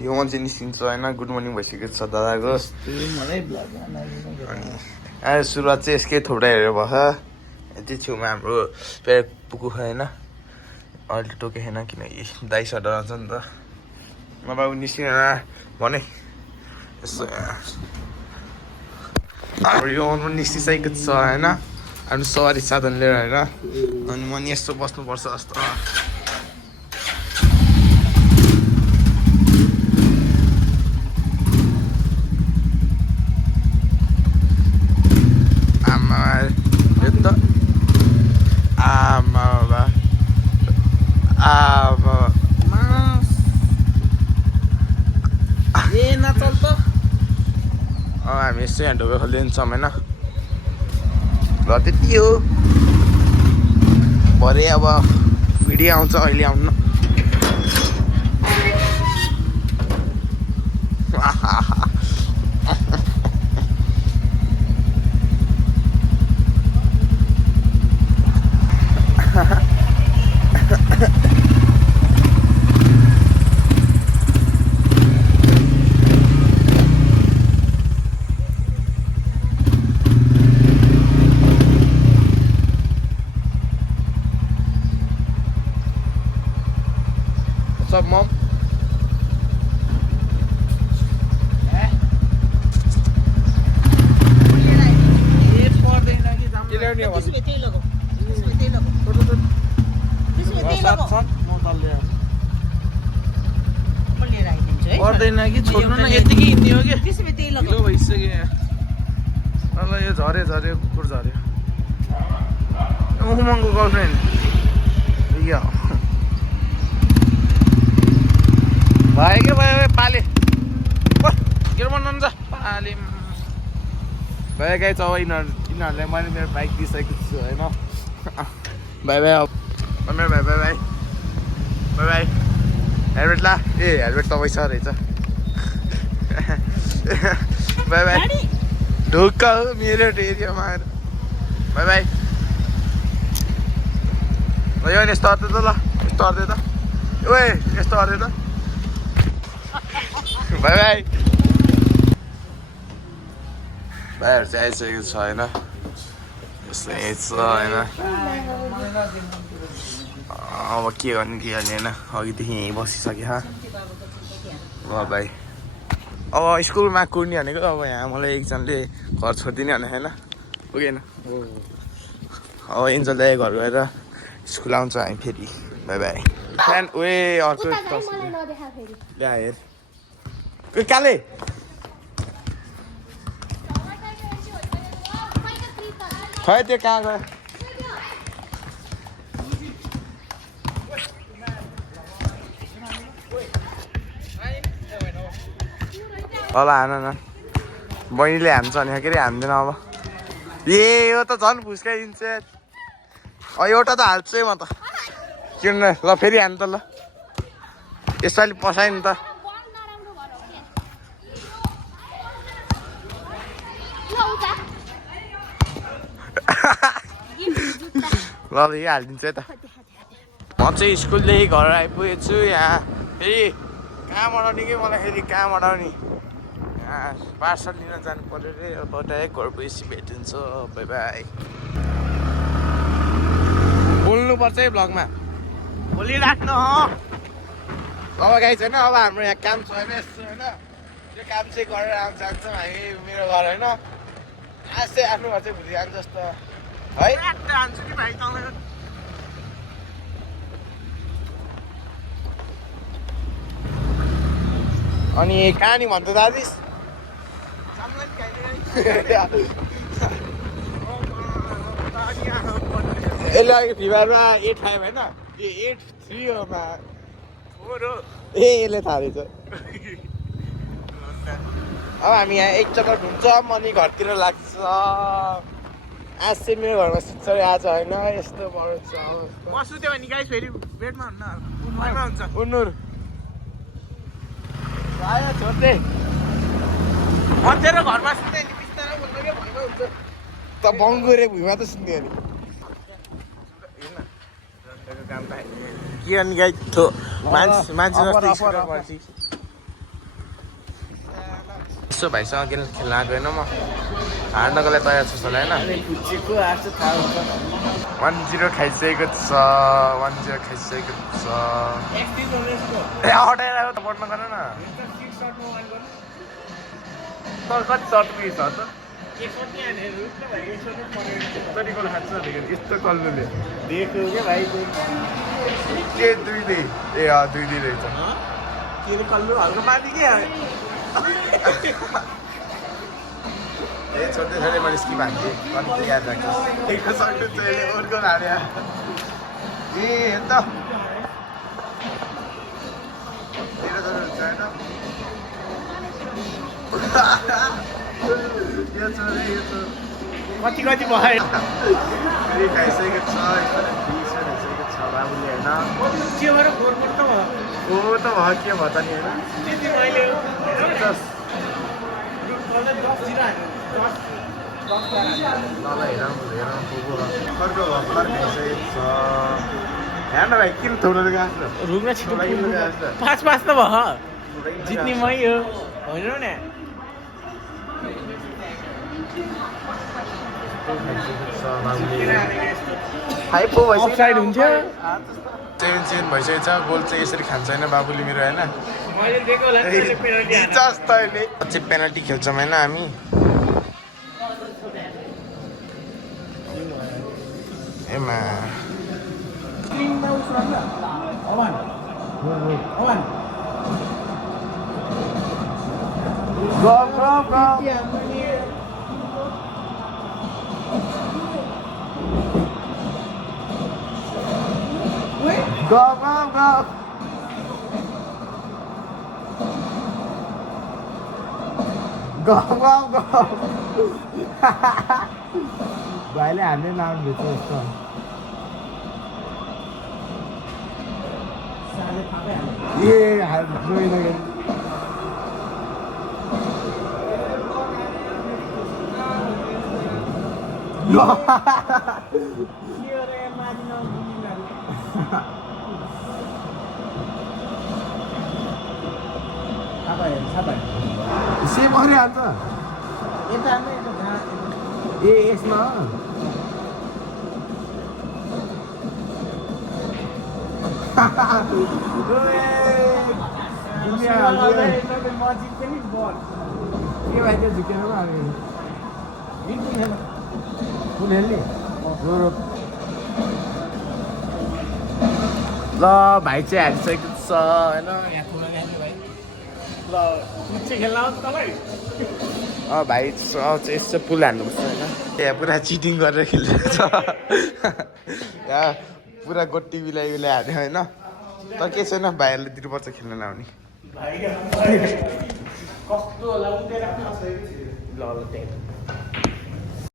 यो मान्छे निस्किन्छ होइन गुड मर्निङ भइसकेको छ दादाको अनि सुरुवात चाहिँ यसकै थोप्रा हेरेर भएछ यति छेउमा हाम्रो पेर पुगु होइन अहिले टोकेन किनकि दाइ सर डराउँछ नि त नभए ऊ निस्किन भने यसो हाम्रो यो पनि निस्किसकेको छ होइन आफ्नो सवारी साधन लिएर होइन अनि म नि यस्तो बस्नुपर्छ जस्तो हामी यसो यहाँ ढोका खोलिदिन्छौँ होइन ल त्यति हो भरे अब भिडियो आउँछ अहिले आउनु What's up, Mom? पर्दैन कि छोड्नु न यतिकै हिँड्ने हो कि ढिलो भइसक्यो ल यो झऱ्यो कुकुर झऱ्यो उमङको गर्लफ्रेन्ड यो भयो क्या भयो पाले के भन्नुहुन्छ पाले भयो गाई चाहिँ यिनीहरूलाई मैले मेरो बाइक दिइसकेको छु होइन बाई बाई मेरो भाइ by by by by helmet ला ए हेलमेट तपाईँ छ रहेछ बाई बाई ढुक्क हो मेरो एरियामा आएर बाई बाई ल यो यस्तो अर्दै त ल यस्तो अर्दै त ओए यस्तो अर्दै त बाई बाई भाइहरू चाहिँ आइसकेको छ होइन यस्तै छ होइन अब के गर्ने के गर्ने होइन अघिदेखि यहीँ बसिसक्यो ल भाइ अब स्कुलमा कुर्ने भनेको अब यहाँ मलाई एकजनाले घर छोडिदिने भने होइन पुगेन अब इन्जल दाइ घर गएर स्कुल आउँछ हामी फेरि बाई बाई फ्यान उयो अर्को ल्या हेर काले खै त्यो कहाँ गयो ल हान न बहिनीले हान्छ भने के अरे हान्दैन अब ए यो त झन् भुस्काइदिन्छ एउटा त हाल्छु है म त किन ल फेरि हान् त ल यसपालि पसाइ नि त ल यो हालिदिन्छु है त म चाहिँ स्कुलदेखि घर आइपुगेको छु यहाँ फेरि कहाँ मनाउने कि मलाई फेरि कहाँ मनाउने यहाँ पार्सल लिन जानु पऱ्यो रे अब डाइरेक्ट घर गएपछि भेटिन्छ बाई बाई बोल्नुपर्छ है भ्लगमा बोलिराख्नु अब गाई छैन अब हाम्रो यहाँ काम छैन यस्तो होइन त्यो काम चाहिँ गरेर आउनु चाहन्छौँ हामी मेरो घर होइन आज चाहिँ आफ्नो घर चाहिँ भुलि जान्छ जस्तो है हान्छु कि भाइ तपाईँको अनि कहानी भन्छु दादिस यसले अघि फिभरमा 8 5 होइन 8-3 होमा ए यसले थाहा रहेछ अब हामी यहाँ एक चक्कर घुम्छौँ अनि घरतिर लाग्छ आज चाहिँ मेरो घरमा सुत्छ आज होइन यस्तो बढो छ म सुत्यो भने गाइस फेरि बेडमा हुन्छ उन्नुर आयो छोड्दै म तेरो घरमा सुत्दै नि बिस्तारै बोल्नु के भइमा हुन्छ त बङ्गुरे भुइँमा त सुन्ने अनि के अनि गाई मान्छे जस्तो यसो भाइसँग खेल्न आएको होइन म हार्नको लागि तयार छ होला होइन 1-0 खाइसकेको छ 1-0 खाइसकेको छ ए हटाएर त बढ्न गर न कति सर्ट पुगेछ त यस्तो कल्लुले के 2-2 ए 2-2 रहेछ के कल्लु हल्का माथि के ए छोड्दै छोड्दै मैले स्किप हान्थेँ कति याद राख्छु एकको सक्नु चाहिँ अर्को हाल्यो ए त कति कति भयो खाइसकेको छ खाइसकेको छ बाबुले होइन के भएर गोरगोट त भयो हो त भयो के भयो त नि होइन त्यति मैले अर्को भर्खर खाइसकेको छ हेर्न भाइ किन थोडो गएको रुम छिटो 5-5 त भयो जित्ने मै हो होइन नि अफसाइड हुन्थ्यो चेन्ज भइसकेको छ गोल चाहिँ यसरी खान्छ होइन बाबुले मेरो होइन मैले दिएको होला अहिले पेनल्टी खेल्छौँ होइन हामी एमा Go, go, go! Go, go, go! भाइले हान्ने नाम भेट्छ यस्तो ए हाल्दैन सेम अरे हाल्छ ए यसमा के भाइ त्यो झुकेर कुन हेर्ने ल भाइ चाहिँ हालिसकेको छ होइन यहाँ ठुलो ल्याउने भाइ ल कुच्चे खेल्न आउँछ तपाईँ भाइ यस्तो पुल हान्नुपर्छ होइन यहाँ पुरा चिटिङ गरेर खेलिरहेको छ यहाँ पुरा गोटी बिलाइ हाल्यो होइन तर के छैन भाइहरूले दिनुपर्छ खेल्न नआउने कस्तो होला ल